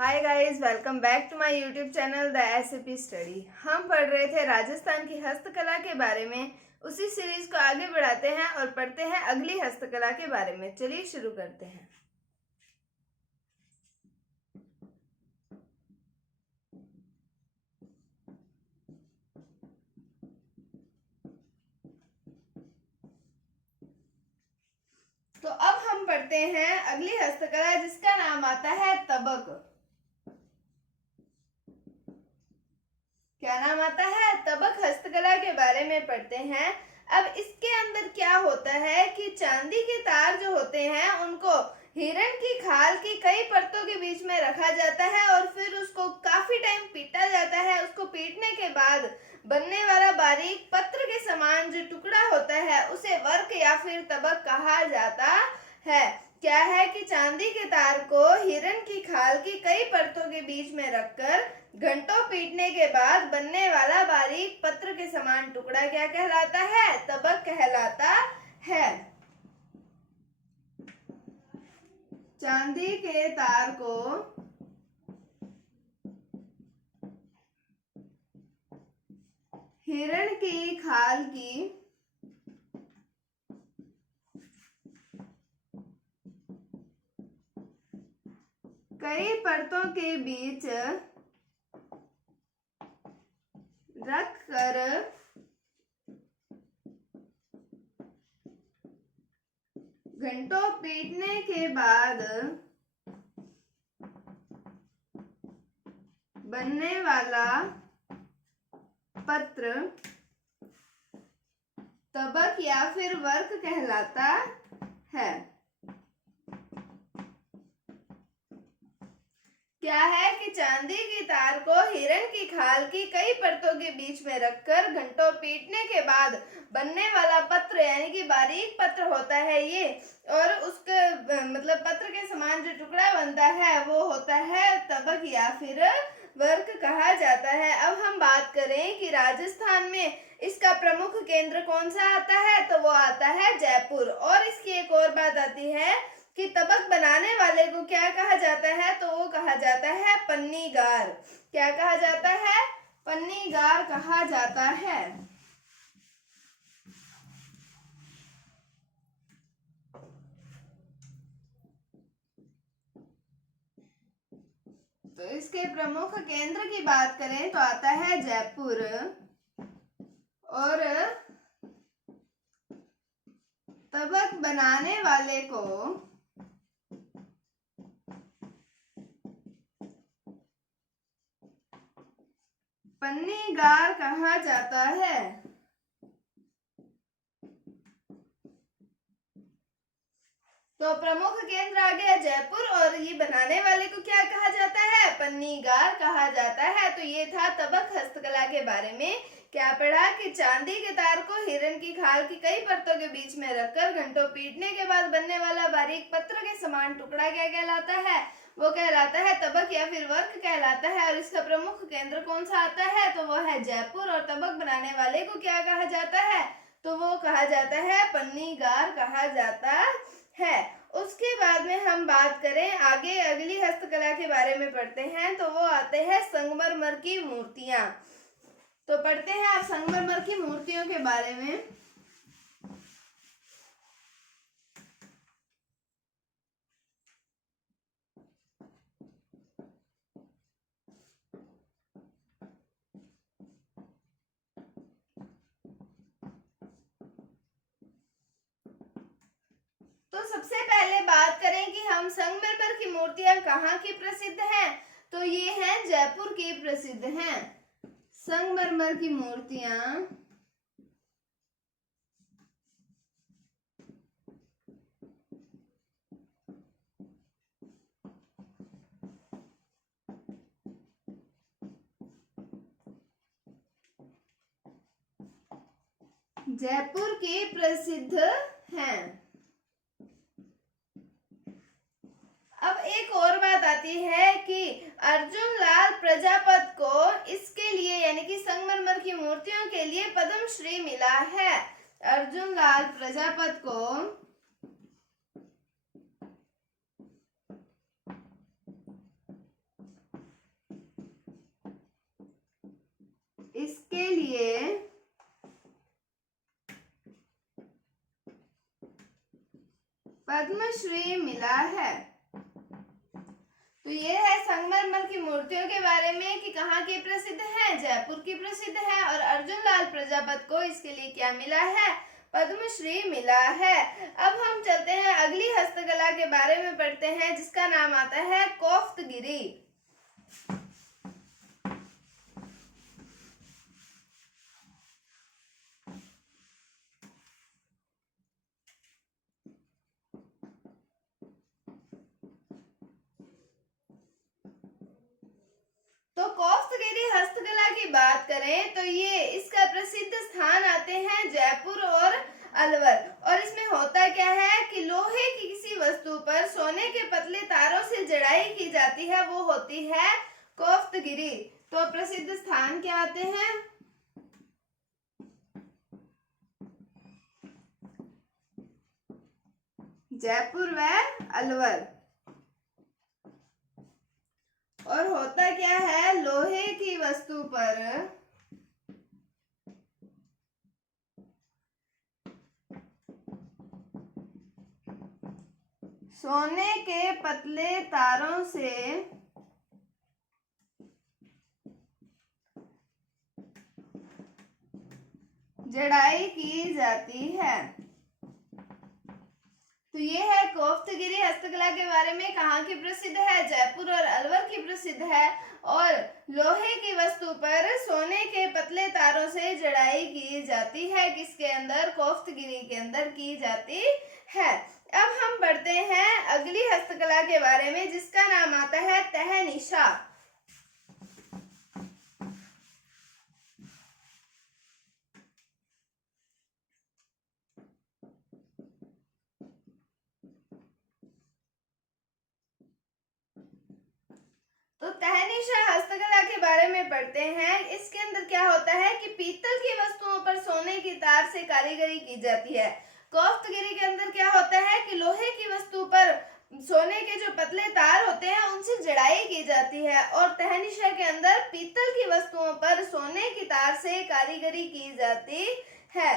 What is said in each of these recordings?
Hi guys, welcome back to my YouTube channel the SAP study. हम पढ़ रहे थे राजस्थान की हस्तकला के बारे में। उसी सीरीज को आगे बढ़ाते हैं और पढ़ते हैं अगली हस्तकला के बारे में। चलिए शुरू करते हैं। तो अब हम पढ़ते हैं अगली हस्तकला जिसका नाम आता है तबक। क्या नाम आता है? तबक हस्तकला के बारे में पढ़ते हैं। अब इसके अंदर क्या होता है कि चांदी के तार जो होते हैं उनको हिरण की खाल की कई परतों के बीच में रखा जाता है और फिर उसको काफी टाइम पीटा जाता है। उसको पीटने के बाद बनने वाला बारीक पत्र के समान जो टुकड़ा होता है उसे वर्क या फिर तबक कहा जाता है। क्या है कि चांदी के तार को हिरण की खाल की कई परतों के बीच में रखकर घंटों पीटने के बाद बनने वाला बारीक पत्र के समान टुकड़ा क्या कहलाता है? तबक कहलाता है। चांदी के तार को हिरण की खाल की कई परतों के बीच रख कर घंटों पीटने के बाद बनने वाला पत्र तबक या फिर वर्क कहलाता है। क्या है कि चांदी की तार को हिरण की खाल की कई परतों के बीच में रखकर घंटों पीटने के बाद बनने वाला पत्र यानी कि बारीक पत्र होता है ये, और उसके मतलब पत्र के समान जो टुकड़ा बनता है वो होता है तबक या फिर वर्क कहा जाता है। अब हम बात करें कि राजस्थान में इसका प्रमुख केंद्र कौन सा आता है, तो वो आता है जयपुर। और इसकी एक और बात आती है कि तबक बनाने वाले को क्या कहा जाता है, तो वो कहा जाता है पन्नीगार। क्या कहा जाता है? पन्नीगार कहा जाता है। तो इसके प्रमुख केंद्र की बात करें तो आता है जयपुर। और तबक बनाने वाले को पन्नीगार कहा जाता है। तो प्रमुख केंद्र आ गया जयपुर और ये बनाने वाले को क्या कहा जाता है? पन्नीगार कहा जाता है। तो ये था तबक हस्तकला के बारे में। क्या पढ़ा कि चांदी के तार को हिरण की खाल की कई परतों के बीच में रखकर घंटों पीटने के बाद बनने वाला बारीक पत्र के समान टुकड़ा क्या कहलाता है? वो कहलाता है तबक या फिर वर्क कहलाता है। और इसका प्रमुख केंद्र कौन सा आता है, तो वो है जयपुर। और तबक बनाने वाले को क्या कहा जाता है, तो वो कहा जाता है पन्नीगार कहा जाता है। उसके बाद में हम बात करें आगे अगली हस्तकला के बारे में पढ़ते हैं, तो वो आते हैं संगमरमर की मूर्तियां। तो पढ़ते हैं आप संगमरमर की मूर्तियों के बारे में। तो सबसे पहले बात करें कि हम संगमरमर की मूर्तियां कहाँ की प्रसिद्ध हैं, तो ये हैं जयपुर की प्रसिद्ध हैं। संगमरमर की मूर्तियां जयपुर की प्रसिद्ध हैं। अब एक और बात आती है कि अर्जुन लाल प्रजापत को इसके लिए यानी कि संगमरमर की मूर्तियों के लिए पद्मश्री मिला है। अर्जुन लाल प्रजापत को इसके लिए पद्मश्री मिला है। तो ये है संगमरमर की मूर्तियों के बारे में कि कहाँ की प्रसिद्ध है, जयपुर की प्रसिद्ध है। और अर्जुन लाल प्रजापत को इसके लिए क्या मिला है, पद्मश्री मिला है। अब हम चलते हैं अगली हस्तकला के बारे में पढ़ते हैं, जिसका नाम आता है कोफ्तगिरी। तो कोफ्तगिरी हस्तकला की बात करें तो ये इसका प्रसिद्ध स्थान आते हैं जयपुर और अलवर। और इसमें होता क्या है कि लोहे की किसी वस्तु पर सोने के पतले तारों से जड़ाई की जाती है, वो होती है कोफ्तगिरी। तो प्रसिद्ध स्थान क्या आते हैं, जयपुर व अलवर। और होता क्या है, लोहे की वस्तु पर सोने के पतले तारों से जड़ाई की जाती है। तो ये है कोफ्तगिरी हस्तकला के बारे में, कहाँ की प्रसिद्ध है, जयपुर और अलवर की प्रसिद्ध है। और लोहे की वस्तु पर सोने के पतले तारों से जड़ाई की जाती है, किसके अंदर, कोफ्तगिरी के अंदर की जाती है। अब हम बढ़ते हैं अगली हस्तकला के बारे में, जिसका नाम आता है तहनीशा। तो तहनीशा हस्तकला के बारे में पढ़ते हैं। इसके अंदर क्या होता है कि पीतल की वस्तुओं पर सोने की तार से कारीगरी की जाती है। कोफ्तगिरी के अंदर क्या होता है कि लोहे की वस्तु पर सोने के जो पतले तार होते हैं उनसे जड़ाई की जाती है। और तहनीशा के अंदर पीतल की वस्तुओं पर सोने की तार से कारीगरी की जाती है।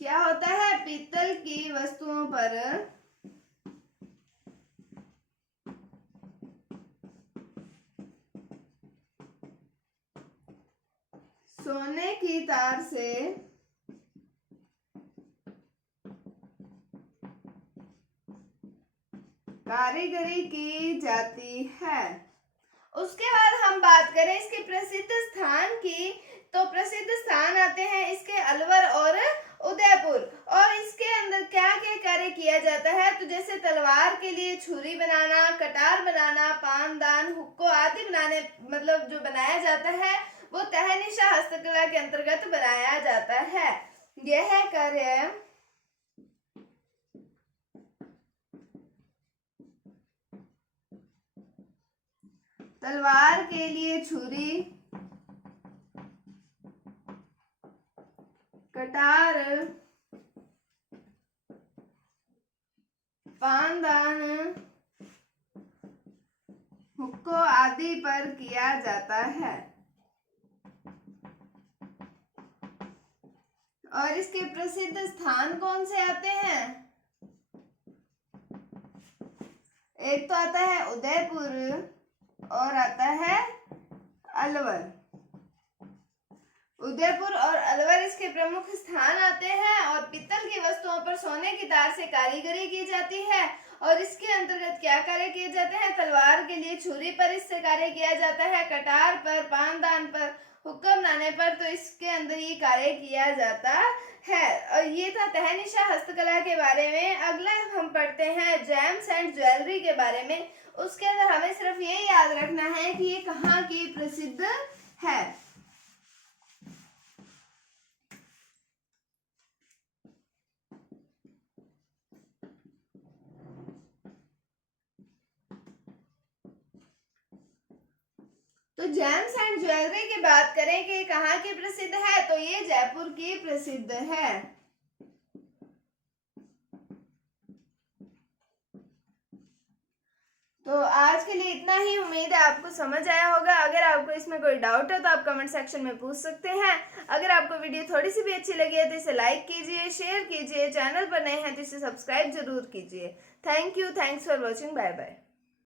क्या होता है, पीतल की वस्तुओं पर सोने की तार से कारीगरी की जाती है। उसके बाद हम बात करें इसके प्रसिद्ध स्थान की, तो प्रसिद्ध स्थान आते हैं इसके अलवर और उदयपुर। और इसके अंदर क्या क्या कार्य किया जाता है, तो जैसे तलवार के लिए छुरी बनाना, कटार बनाना, पानदान, हुक्को आदि बनाने, मतलब जो बनाया जाता है वो तहनीशा हस्तकला के अंतर्गत बनाया जाता है। यह कार्य तलवार के लिए छुरी, कटार, पानदान, हुक्को आदि पर किया जाता है। और इसके प्रसिद्ध स्थान कौन से आते हैं, एक तो आता है उदयपुर और आता है अलवर। उदयपुर और अलवर इसके प्रमुख स्थान आते हैं। और पीतल की वस्तुओं पर सोने की तार से कारीगरी की जाती है। और इसके अंतर्गत क्या कार्य किए जाते हैं, तलवार के लिए छुरी पर इससे कार्य किया जाता है, कटार पर, पानदान पर, हुक्का बनाने पर, तो इसके अंदर ये कार्य किया जाता है। और ये था तहनीशा हस्तकला के बारे में। अगला हम पढ़ते हैं जेम्स एंड ज्वेलरी के बारे में। उसके अंदर हमें सिर्फ ये याद रखना है कि ये कहाँ की प्रसिद्ध है। तो जेम्स एंड ज्वेलरी की बात करें कि कहाँ की प्रसिद्ध है, तो ये जयपुर की प्रसिद्ध है। तो आज के लिए इतना इतना ही। उम्मीद है आपको समझ आया होगा। अगर आपको इसमें कोई डाउट है तो आप कमेंट सेक्शन में पूछ सकते हैं। अगर आपको वीडियो थोड़ी सी भी अच्छी लगी है तो इसे लाइक कीजिए, शेयर कीजिए, चैनल पर नए हैं तो इसे सब्सक्राइब जरूर कीजिए। Thank you, thanks for watching, bye bye.